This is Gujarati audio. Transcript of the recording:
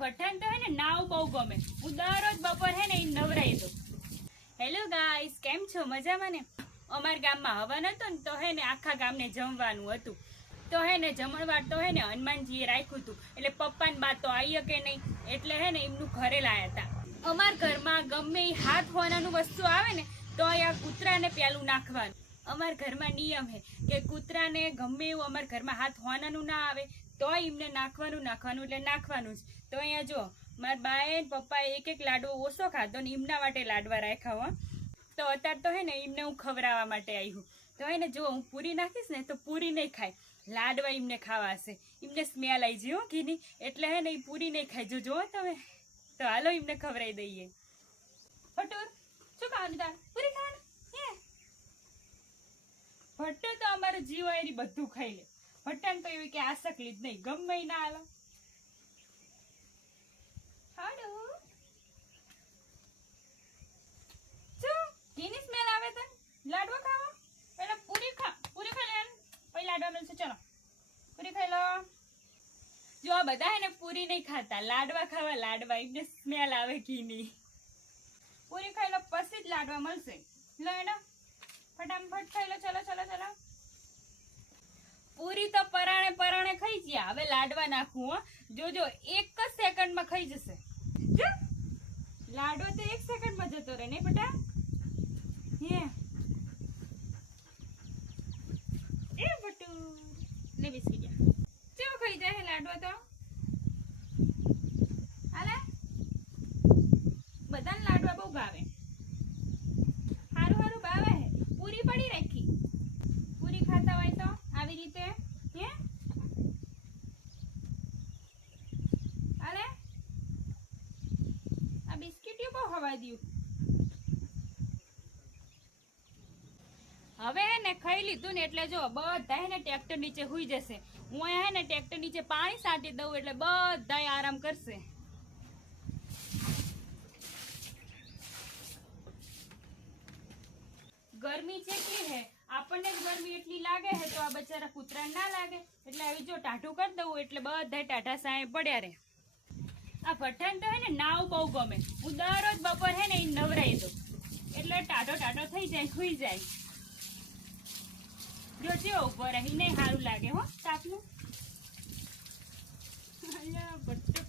પઠાણ તો હે ને નાવ બહુ ગમે. હું દરરોજ બપોર હે ને ઈ નવરાઈ દઉં. હેલો ગાઈસ, કેમ છો? મજામાં ને? અમારા ગામમાં હવન હતું ને તો હે ને આખા ગામને જમવાનું હતું. તો હે ને જમણવાર તો હે ને હનુમાનજીએ રાખ્યું હતું. એટલે પપ્પા ને બા તો આવી કે નહીં, એટલે હે ને એમનું ઘરે લાયા હતા. અમારા ઘરમાં ગમે એ હાથ હોનાનું વસ્તુ આવે ને તો અહીંયા કૂતરાને પેલું નાખવાનું. અમારા ઘરમાં નિયમ હે કે કૂતરાને ગમે એવું અમારા ઘરમાં હાથ હોનાનું ના આવે તો એમને નાખવાનું એટલે નાખવાનું જ. તો અહીંયા જો મારા બાએ પપ્પાએ એક લાડવો ઓછો ખાધો ને એમના માટે લાડવા રાખ્યા હો. તો અત્યારે તો હે ને એમને હું ખવડાવવા માટે આવ્યું. તો હે ને જો હું પૂરી નાખીશ ને તો પૂરી નહીં ખાય, લાડવા એમને ખાવા હશે. એમને સ્મેલ આવી જાય હો ઘીની, એટલે હે ને એ પૂરી નહીં ખાય. જો તમે તો હાલો એમને ખવડાવી દઈએ. ભટુર શું ખાવાનું તાર? પૂરી ખાવાનું? ભટ્ટો તો અમારો જીવ એની બધું ખાઈ લે. ભટ્ટાને તો એવી કે આસકલી જ નહીં, ગમે ના હાલો. હાડો શું ઘીની સ્મેલ આવે તને? લાડવો ખાવા? પેલા પૂરી ખાઈ લેવાનું, પછી લાડવા મળશે. ચલો પૂરી ખાઈ લો. જો આ બધા હે ને પૂરી નહીં ખાતા, લાડવા ખાવા. લાડવા એમને સ્મેલ આવે ઘીની. પૂરી ખાઈ લો પછી જ લાડવા મળશે. લો એનો ફટાફટ ખાઈ લો. ચલો પૂરી તો પરાણે ખાઈ ગયા. હવે લાડવા નાખું હો. જોજો 1 જ સેકન્ડમાં ખાઈ જશે. જો લાડવો તો 1 સેકન્ડમાં જતો રહે નહીં બેટા? એ બટુ લે બિસ્કિટ. કેવો ખાઈ જાય લાડવો તો? હાલે બધાને લાડવા બહુ ભાવે. હારું ભાવે. પૂરી પડી રાખી. પૂરી ખાતા હોય તો આવી રીતે અરે આ બિસ્કિટ બહુ હવા દઉં. હવે હે ને ખાઈ લીધું ને એટલે જો બધા હે ને ટ્રેક્ટર નીચે હુઈ જશે. હું અહીંયા હે ને ટ્રેક્ટર નીચે પાણી સાટી દઉં એટલે બધા આરામ કરશે. ગરમી જેટલી હે, આપણને જ ગરમી એટલી લાગે હે તો આ બચારા કૂતરાને ના લાગે. એટલે આવી જો ટાઢું કરી દઉં એટલે બધા ટાઢા સાંય પડ્યા રે. આ પઠાણ તો હે ને નાવ બહુ ગમે. હું દરરોજ બપોર હે ને ઈ નવરાઈ દઉં એટલે ટાઢો થઈ જાય, ખુઈ જાય. જો જેવો ઉભો રહી નહીં સારું લાગે હો તાપનું. ભટ્ટો